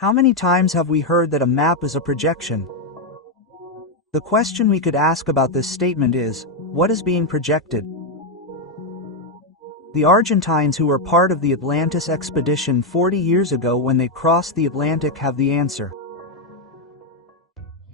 How many times have we heard that a map is a projection? The question we could ask about this statement is, what is being projected? The Argentines who were part of the Atlantis expedition 40 years ago when they crossed the Atlantic have the answer.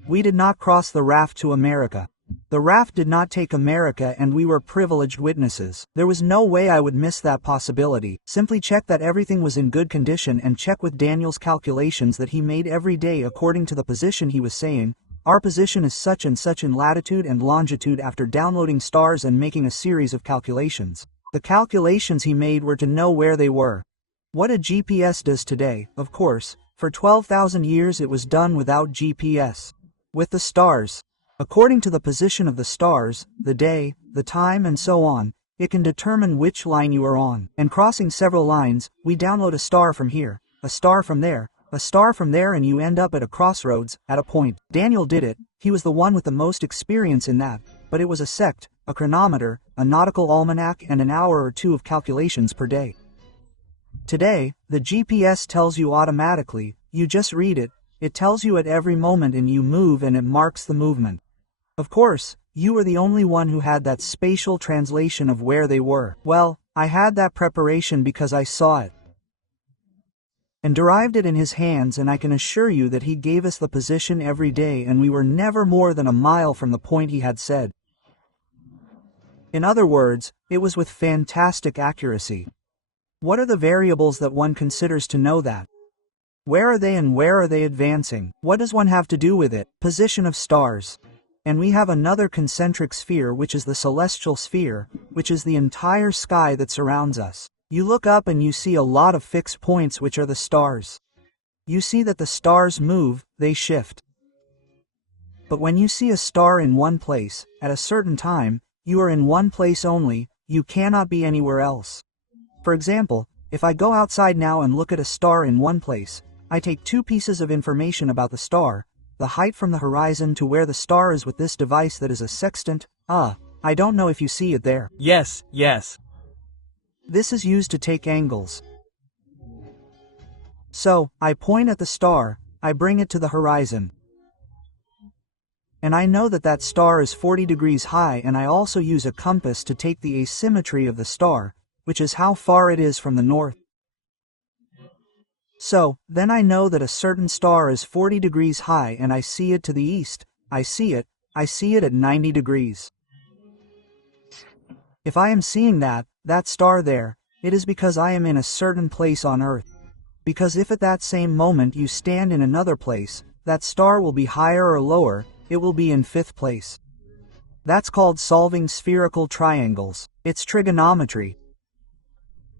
We did not cross the raft to America. The raft did not take America and we were privileged witnesses. There was no way I would miss that possibility. Simply check that everything was in good condition and check with Daniel's calculations that he made every day according to the position he was saying. Our position is such and such in latitude and longitude after downloading stars and making a series of calculations. The calculations he made were to know where they were. What a GPS does today, of course, for 12,000 years it was done without GPS. With the stars. According to the position of the stars, the day, the time and so on, it can determine which line you are on. And crossing several lines, we download a star from here, a star from there, a star from there and you end up at a crossroads, at a point. Daniel did it, he was the one with the most experience in that, but it was a sect, a chronometer, a nautical almanac and an hour or two of calculations per day. Today, the GPS tells you automatically, you just read it, it tells you at every moment and you move and it marks the movement. Of course, you were the only one who had that spatial translation of where they were. Well, I had that preparation because I saw it and derived it in his hands, and I can assure you that he gave us the position every day and we were never more than a mile from the point he had said. In other words, it was with fantastic accuracy. What are the variables that one considers to know that? Where are they and where are they advancing? What does one have to do with it? Position of stars. And we have another concentric sphere which is the celestial sphere, which is the entire sky that surrounds us. You look up and you see a lot of fixed points which are the stars. You see that the stars move, they shift. But when you see a star in one place, at a certain time, you are in one place only, you cannot be anywhere else. For example, if I go outside now and look at a star in one place, I take two pieces of information about the star, the height from the horizon to where the star is with this device that is a sextant. I don't know if you see it there. Yes. This is used to take angles. So, I point at the star, I bring it to the horizon. And I know that that star is 40 degrees high, and I also use a compass to take the asymmetry of the star, which is how far it is from the north. So, then I know that a certain star is 40 degrees high and I see it to the east, I see it at 90 degrees. If I am seeing that star there, it is because I am in a certain place on Earth. Because if at that same moment you stand in another place, that star will be higher or lower, it will be in fifth place. That's called solving spherical triangles. It's trigonometry.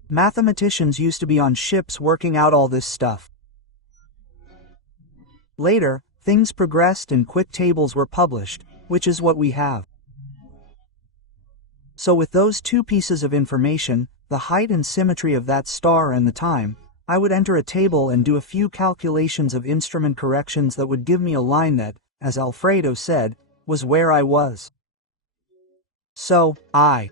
Mathematicians used to be on ships working out all this stuff. Later, things progressed and quick tables were published, which is what we have. So with those two pieces of information, the height and symmetry of that star and the time, I would enter a table and do a few calculations of instrument corrections that would give me a line that, as Alfredo said, was where I was. So, I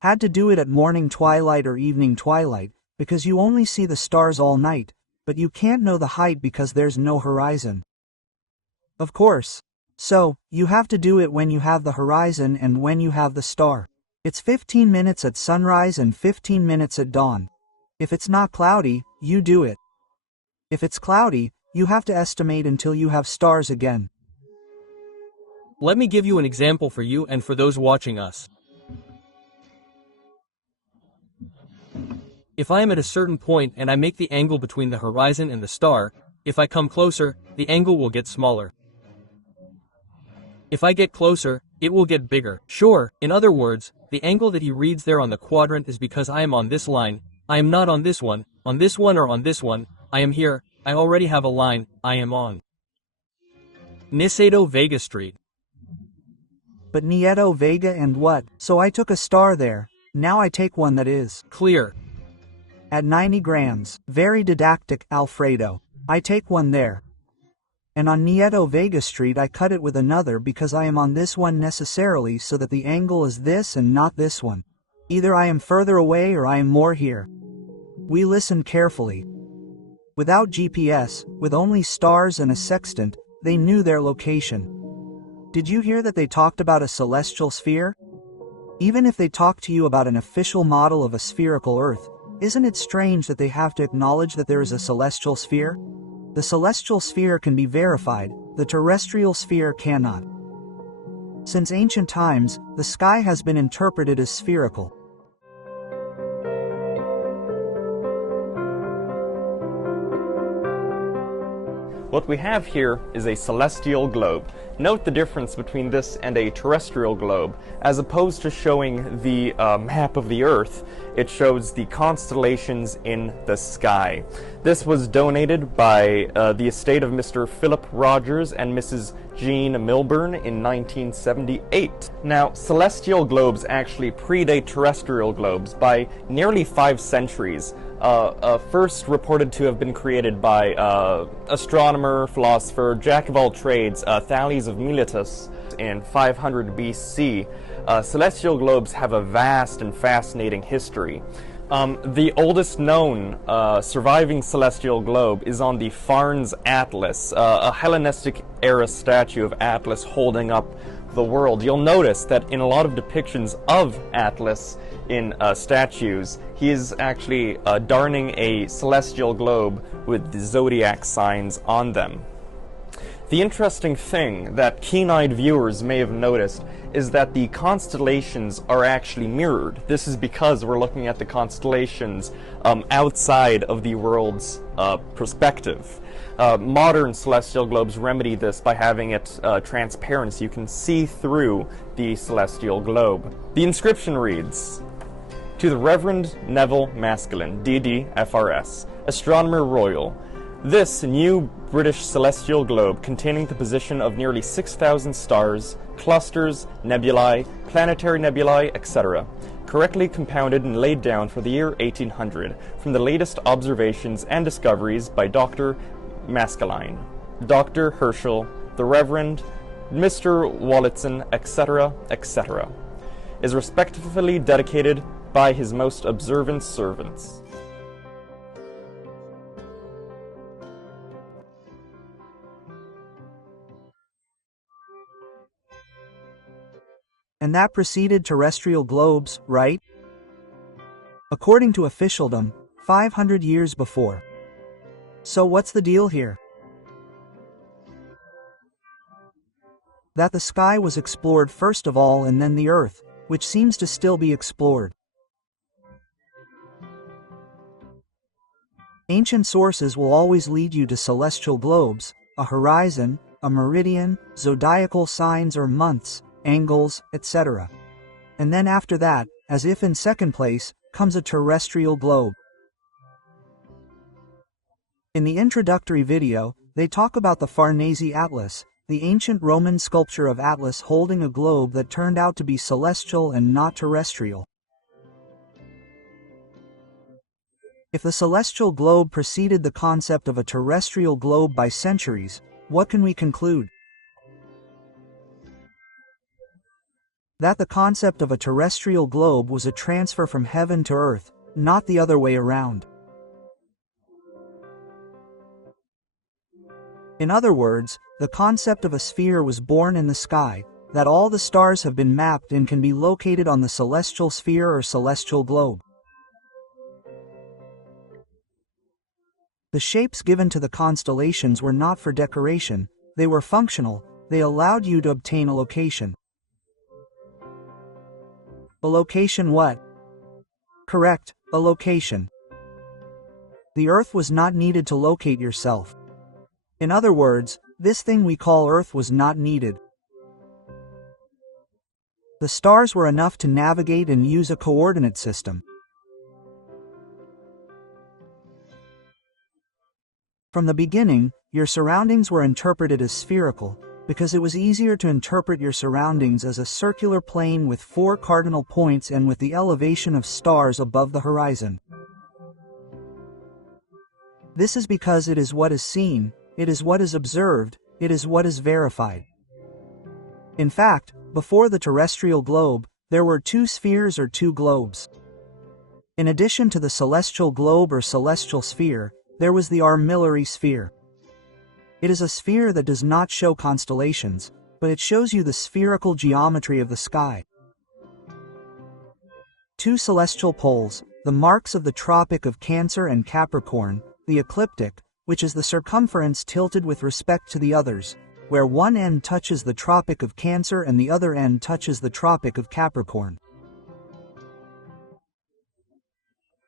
had to do it at morning twilight or evening twilight, because you only see the stars all night, but you can't know the height because there's no horizon. Of course. So, you have to do it when you have the horizon and when you have the star. It's 15 minutes at sunrise and 15 minutes at dawn. If it's not cloudy, you do it. If it's cloudy, you have to estimate until you have stars again. Let me give you an example for you and for those watching us. If I am at a certain point and I make the angle between the horizon and the star, if I come closer, the angle will get smaller. If I get closer, it will get bigger. Sure, in other words, the angle that he reads there on the quadrant is because I am on this line, I am not on this one or on this one, I am here, I already have a line, I am on Nieto Vega Street. But Nieto Vega and what? So I took a star there, now I take one that is clear. At 90 grams, very didactic, Alfredo. I take one there. And on Nieto Vega Street I cut it with another because I am on this one necessarily so that the angle is this and not this one. Either I am further away or I am more here. We listened carefully. Without GPS, with only stars and a sextant, they knew their location. Did you hear that they talked about a celestial sphere? Even if they talk to you about an official model of a spherical Earth, isn't it strange that they have to acknowledge that there is a celestial sphere? The celestial sphere can be verified, the terrestrial sphere cannot. Since ancient times, the sky has been interpreted as spherical. What we have here is a celestial globe. Note the difference between this and a terrestrial globe. As opposed to showing the map of the Earth, it shows the constellations in the sky. This was donated by the estate of Mr. Philip Rogers and Mrs. Jean Milburn in 1978. Now, celestial globes actually predate terrestrial globes by nearly 5 centuries. First reported to have been created by astronomer, philosopher, jack of all trades, Thales of Miletus in 500 BC. Celestial globes have a vast and fascinating history. The oldest known surviving celestial globe is on the Farnes Atlas, a Hellenistic-era statue of Atlas holding up the world. You'll notice that in a lot of depictions of Atlas in statues, he is actually darning a celestial globe with the zodiac signs on them. The interesting thing that keen-eyed viewers may have noticed is that the constellations are actually mirrored. This is because we're looking at the constellations outside of the world's perspective. Modern celestial globes remedy this by having it transparent so you can see through the celestial globe. The inscription reads, "To the Reverend Neville Maskelyne, D.D. F.R.S., Astronomer Royal, this new British celestial globe containing the position of nearly 6,000 stars, clusters, nebulae, planetary nebulae, etc., correctly compounded and laid down for the year 1800 from the latest observations and discoveries by Dr. Maskelyne, Dr. Herschel, the Reverend Mr. Wollaston, etc., etc., is respectfully dedicated by his most observant servants." And that preceded terrestrial globes, right? According to officialdom, 500 years before. So what's the deal here? That the sky was explored first of all and then the Earth, which seems to still be explored. Ancient sources will always lead you to celestial globes, a horizon, a meridian, zodiacal signs or months, angles, etc. And then after that, as if in second place, comes a terrestrial globe. In the introductory video, they talk about the Farnese Atlas, the ancient Roman sculpture of Atlas holding a globe that turned out to be celestial and not terrestrial. If the celestial globe preceded the concept of a terrestrial globe by centuries, what can we conclude? That the concept of a terrestrial globe was a transfer from heaven to earth, not the other way around. In other words, the concept of a sphere was born in the sky, that all the stars have been mapped and can be located on the celestial sphere or celestial globe. The shapes given to the constellations were not for decoration, they were functional, they allowed you to obtain a location. A location what? Correct, a location. The Earth was not needed to locate yourself. In other words, this thing we call Earth was not needed. The stars were enough to navigate and use a coordinate system. From the beginning, your surroundings were interpreted as spherical, because it was easier to interpret your surroundings as a circular plane with 4 cardinal points and with the elevation of stars above the horizon. This is because it is what is seen, it is what is observed, it is what is verified. In fact, before the terrestrial globe, there were 2 spheres or 2 globes. In addition to the celestial globe or celestial sphere, there was the armillary sphere. It is a sphere that does not show constellations, but it shows you the spherical geometry of the sky. Two celestial poles, the marks of the Tropic of Cancer and Capricorn, the ecliptic, which is the circumference tilted with respect to the others, where one end touches the Tropic of Cancer and the other end touches the Tropic of Capricorn.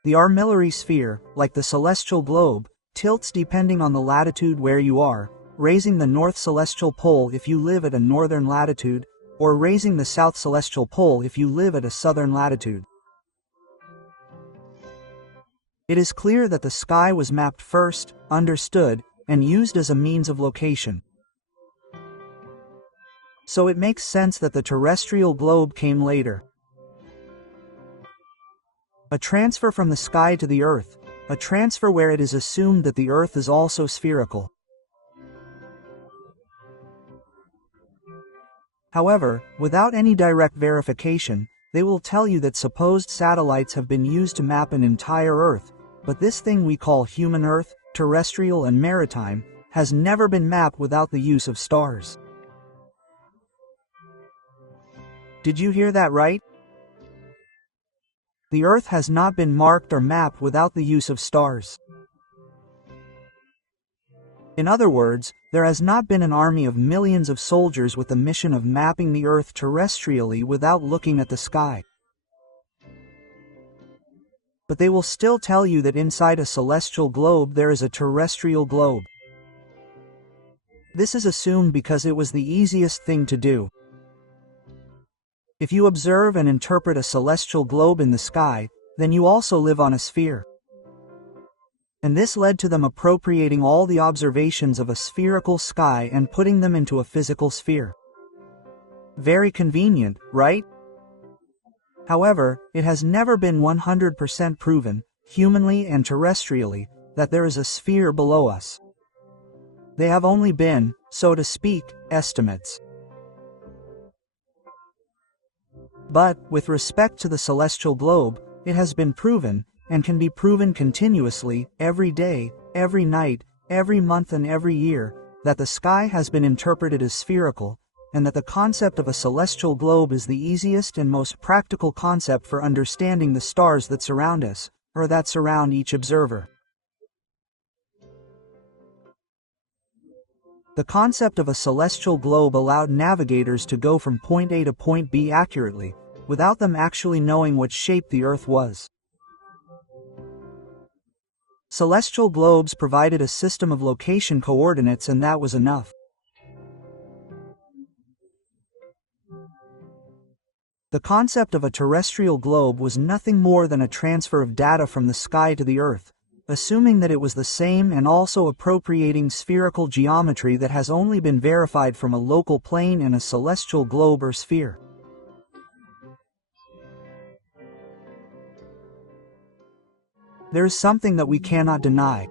The armillary sphere, like the celestial globe, tilts depending on the latitude where you are, raising the north celestial pole if you live at a northern latitude, or raising the south celestial pole if you live at a southern latitude. It is clear that the sky was mapped first, understood, and used as a means of location. So it makes sense that the terrestrial globe came later. A transfer from the sky to the Earth, a transfer where it is assumed that the Earth is also spherical. However, without any direct verification, they will tell you that supposed satellites have been used to map an entire Earth, but this thing we call human Earth, terrestrial and maritime, has never been mapped without the use of stars. Did you hear that right? The Earth has not been marked or mapped without the use of stars. In other words, there has not been an army of millions of soldiers with the mission of mapping the Earth terrestrially without looking at the sky. But they will still tell you that inside a celestial globe there is a terrestrial globe. This is assumed because it was the easiest thing to do. If you observe and interpret a celestial globe in the sky, then you also live on a sphere. And this led to them appropriating all the observations of a spherical sky and putting them into a physical sphere. Very convenient, right? However, it has never been 100% proven, humanly and terrestrially, that there is a sphere below us. They have only been, so to speak, estimates. But, with respect to the celestial globe, it has been proven, and can be proven continuously, every day, every night, every month and every year, that the sky has been interpreted as spherical, and that the concept of a celestial globe is the easiest and most practical concept for understanding the stars that surround us, or that surround each observer. The concept of a celestial globe allowed navigators to go from point A to point B accurately, without them actually knowing what shape the Earth was. Celestial globes provided a system of location coordinates, and that was enough. The concept of a terrestrial globe was nothing more than a transfer of data from the sky to the Earth, assuming that it was the same and also appropriating spherical geometry that has only been verified from a local plane in a celestial globe or sphere. There is something that we cannot deny.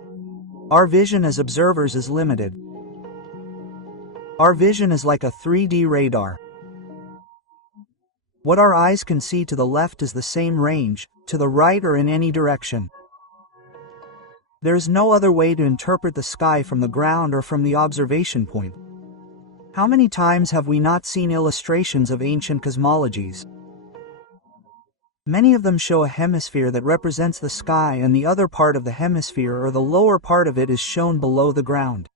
Our vision as observers is limited. Our vision is like a 3D radar. What our eyes can see to the left is the same range, to the right or in any direction. There is no other way to interpret the sky from the ground or from the observation point. How many times have we not seen illustrations of ancient cosmologies? Many of them show a hemisphere that represents the sky, and the other part of the hemisphere or the lower part of it is shown below the ground.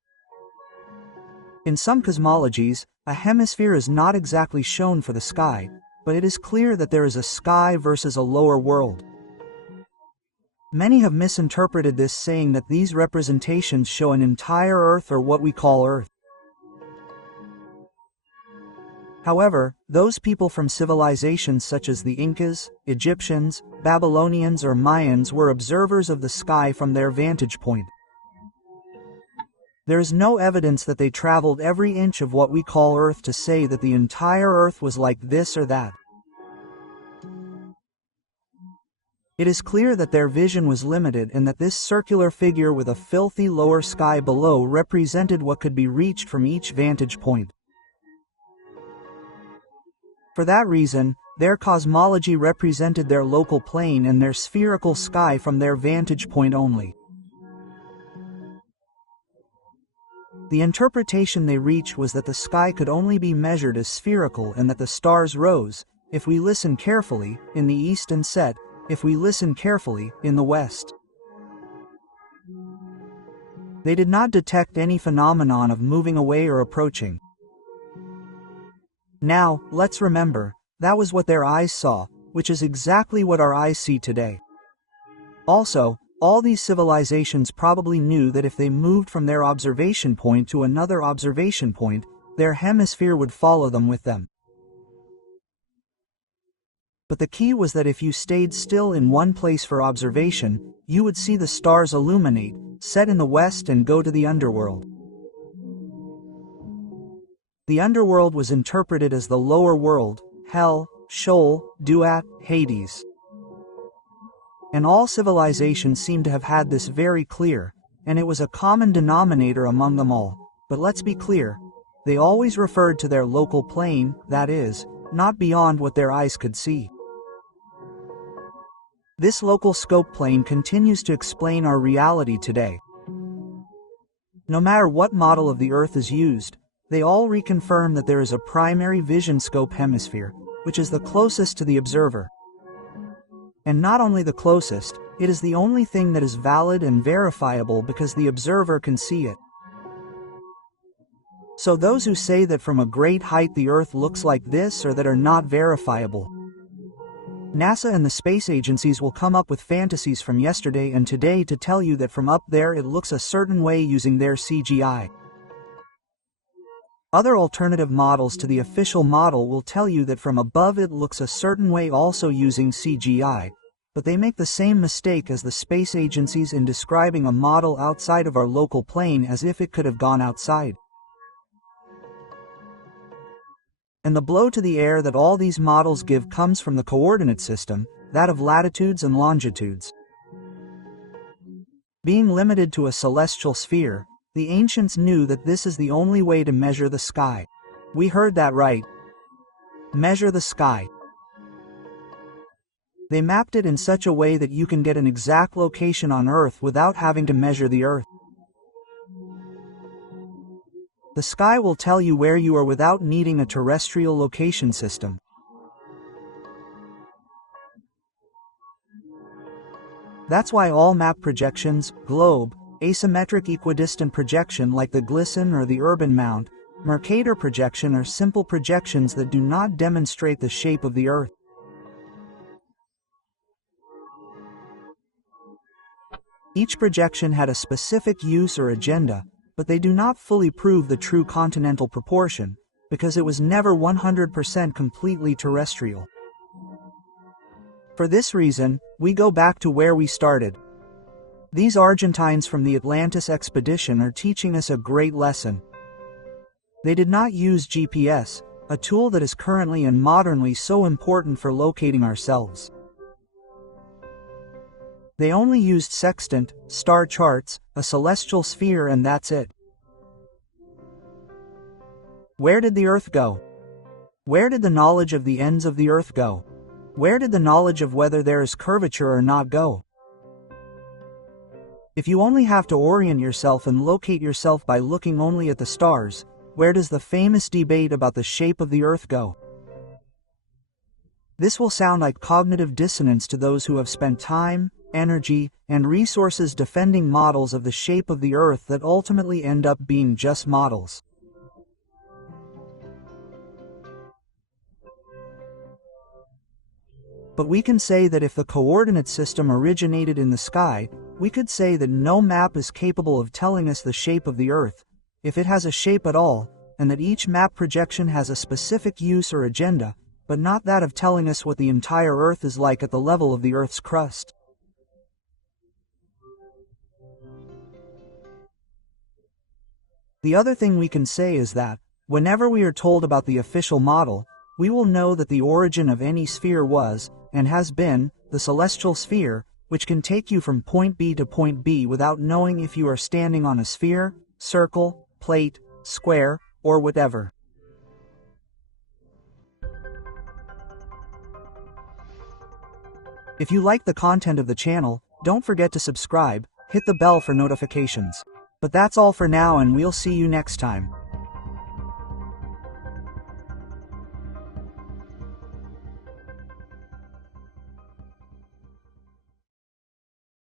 In some cosmologies, a hemisphere is not exactly shown for the sky, but it is clear that there is a sky versus a lower world. Many have misinterpreted this, saying that these representations show an entire Earth, or what we call Earth. However, those people from civilizations such as the Incas, Egyptians, Babylonians or Mayans were observers of the sky from their vantage point. There is no evidence that they traveled every inch of what we call Earth to say that the entire Earth was like this or that. It is clear that their vision was limited, and that this circular figure with a filthy lower sky below represented what could be reached from each vantage point. For that reason, their cosmology represented their local plane and their spherical sky from their vantage point only. The interpretation they reached was that the sky could only be measured as spherical and that the stars rose, if we listen carefully, in the east and set, if we listen carefully, in the west. They did not detect any phenomenon of moving away or approaching. Now, let's remember, that was what their eyes saw, which is exactly what our eyes see today. Also, all these civilizations probably knew that if they moved from their observation point to another observation point, their hemisphere would follow them with them. But the key was that if you stayed still in one place for observation, you would see the stars illuminate, set in the west and go to the underworld. The underworld was interpreted as the lower world, hell, Sheol, Duat, Hades. And all civilizations seem to have had this very clear, and it was a common denominator among them all. But let's be clear, they always referred to their local plane, that is, not beyond what their eyes could see. This local scope plane continues to explain our reality today. No matter what model of the Earth is used, they all reconfirm that there is a primary vision scope hemisphere, which is the closest to the observer. And not only the closest, it is the only thing that is valid and verifiable because the observer can see it. So those who say that from a great height the Earth looks like this or that are not verifiable. NASA and the space agencies will come up with fantasies from yesterday and today to tell you that from up there it looks a certain way using their CGI. Other alternative models to the official model will tell you that from above it looks a certain way also using CGI, but they make the same mistake as the space agencies in describing a model outside of our local plane as if it could have gone outside. And the blow to the air that all these models give comes from the coordinate system, that of latitudes and longitudes. Being limited to a celestial sphere, the ancients knew that this is the only way to measure the sky. We heard that right. Measure the sky. They mapped it in such a way that you can get an exact location on Earth without having to measure the Earth. The sky will tell you where you are without needing a terrestrial location system. That's why all map projections, globe, asymmetric equidistant projection like the GLISSON or the urban mount, Mercator projection are simple projections that do not demonstrate the shape of the Earth. Each projection had a specific use or agenda, but they do not fully prove the true continental proportion, because it was never 100% completely terrestrial. For this reason, we go back to where we started. These Argentines from the Atlantis expedition are teaching us a great lesson. They did not use GPS, a tool that is currently and modernly so important for locating ourselves. They only used sextant, star charts, a celestial sphere, and that's it. Where did the Earth go? Where did the knowledge of the ends of the Earth go? Where did the knowledge of whether there is curvature or not go? If you only have to orient yourself and locate yourself by looking only at the stars, where does the famous debate about the shape of the Earth go? This will sound like cognitive dissonance to those who have spent time, energy, and resources defending models of the shape of the Earth that ultimately end up being just models. But we can say that if the coordinate system originated in the sky, we could say that no map is capable of telling us the shape of the Earth, if it has a shape at all, and that each map projection has a specific use or agenda, but not that of telling us what the entire Earth is like at the level of the Earth's crust. The other thing we can say is that, whenever we are told about the official model, we will know that the origin of any sphere was, and has been, the celestial sphere, which can take you from point B to point B without knowing if you are standing on a sphere, circle, plate, square, or whatever. If you like the content of the channel, don't forget to subscribe, hit the bell for notifications. But that's all for now and we'll see you next time.